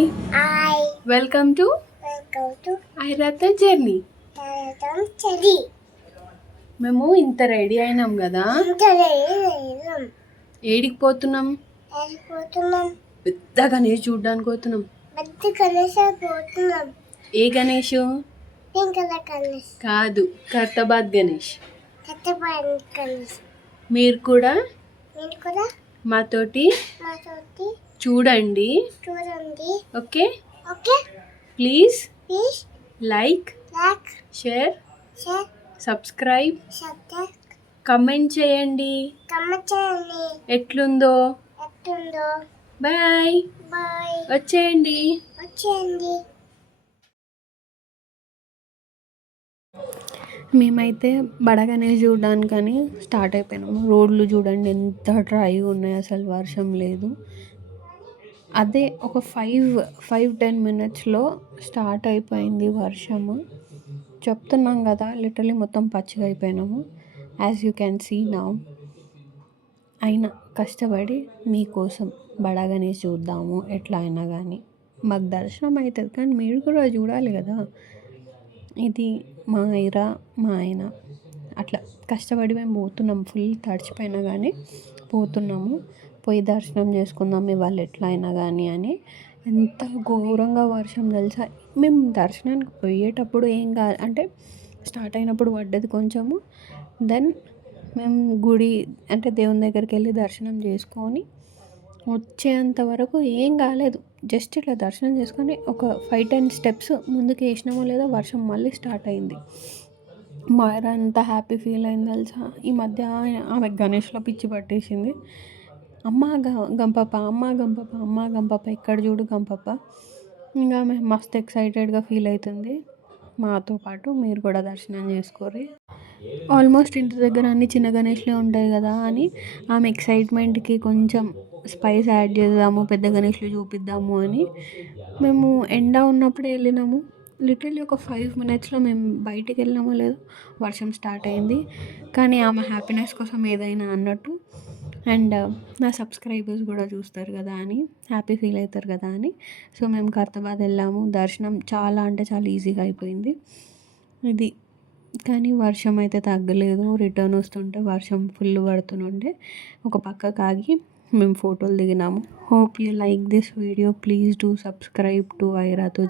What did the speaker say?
Hi hi welcome to welcome to ఐరాతో journey. తరతం చెడి మేము ఇంత రెడీ అయినాం కదా, ఇంటలేం ఏడికి పోతున్నాం? వెళ్ళిపోతున్నాం. పెద్ద గణేష్ చూడ్డానికి పోతున్నాం. పెద్ద గణేష్ పోతున్నాం. ఏ గణేష్? పింకల గణేష్ కాదు, ఖైరతాబాద్ గణేష్. కట్టపడి గణేష్. మీరు కూడా మీరు మాతోటి మాతోటి చూడండి. Okay okay please please like like share share subscribe subscribe comment చేయండి. కమెంట్ చేయండి. ఎట్లుందో. ఎట్లుందో. Bye bye. వచ్చేయండి. మేమైతే బడగనే చూడడానికని స్టార్ట్ అయిపోయినాము. రోడ్లు చూడండి ఎంత డ్రైగా ఉన్నాయి, అసలు వర్షం లేదు. అదే ఒక 5-10 మినిట్స్లో స్టార్ట్ అయిపోయింది వర్షము. చెప్తున్నాం కదా, లిటరలీ మొత్తం పచ్చిగా అయిపోయినాము. As you can see now. అయినా కష్టపడి మీకోసం బడగనే చూద్దాము ఎట్లా అయినా కానీ. మాకు దర్శనం అవుతుంది కానీ మీరు కూడా చూడాలి కదా. ఇది మా ఐరా మా ఆయన అట్లా కష్టపడి మేము పోతున్నాం. ఫుల్ తడిచిపోయినా కానీ పోతున్నాము. పోయి దర్శనం చేసుకుందాం ఇవాళ ఎట్లా అయినా కానీ అని. ఎంత ఘోరంగా వర్షం తెలుసా. మేము దర్శనానికి పోయేటప్పుడు ఏం కాదు అంటే స్టార్ట్ అయినప్పుడు పడ్డది కొంచెము. దెన్ మేము గుడి అంటే దేవుని దగ్గరికి వెళ్ళి దర్శనం చేసుకొని వచ్చేంత వరకు ఏం కాలేదు. జస్ట్ ఇట్లా దర్శనం చేసుకొని ఒక 5-10 స్టెప్స్ ముందుకు వేసినామో లేదో వర్షం మళ్ళీ స్టార్ట్ అయింది. మా ఆయన ఎంత హ్యాపీ ఫీల్ అయింది తెలుసా. ఈ మధ్య ఆమె గణేష్లో పిచ్చి పట్టేసింది. అమ్మ గంపప్ప అమ్మ గంపప్ప అమ్మ గంపప్ప ఇక్కడ చూడు గంపప్ప. ఇంకా ఆమె మస్తు ఎక్సైటెడ్గా ఫీల్ అవుతుంది. మాతో పాటు మీరు కూడా దర్శనం చేసుకోరి. ఆల్మోస్ట్ ఇంటి దగ్గర అన్ని చిన్న గణేష్లే ఉంటాయి కదా అని ఆమె ఎక్సైట్మెంట్కి కొంచెం స్పైస్ యాడ్ చేద్దాము, పెద్ద గణేష్లు చూపిద్దాము అని మేము ఎండ ఉన్నప్పుడే వెళ్ళినాము. లిటరలీ ఒక 5 మినిట్స్లో మేము బయటికి వెళ్ళినామో లేదో వర్షం స్టార్ట్ అయింది. కానీ ఆమె హ్యాపీనెస్ కోసం ఏదైనా అన్నట్టు. అండ్ నా సబ్స్క్రైబర్స్ కూడా చూస్తారు కదా అని, హ్యాపీ ఫీల్ అవుతారు కదా అని. సో మేము ఖైరతాబాద్ వెళ్ళాము. దర్శనం చాలా అంటే చాలా ఈజీగా అయిపోయింది ఇది. కానీ వర్షం అయితే తగ్గలేదు. రిటర్న్ వస్తుంటే వర్షం ఫుల్ పడుతుండే. ఒక పక్కకు ఆగి మేము ఫోటోలు దిగినాము. Hope you like this video. Please do subscribe to ఐరాతో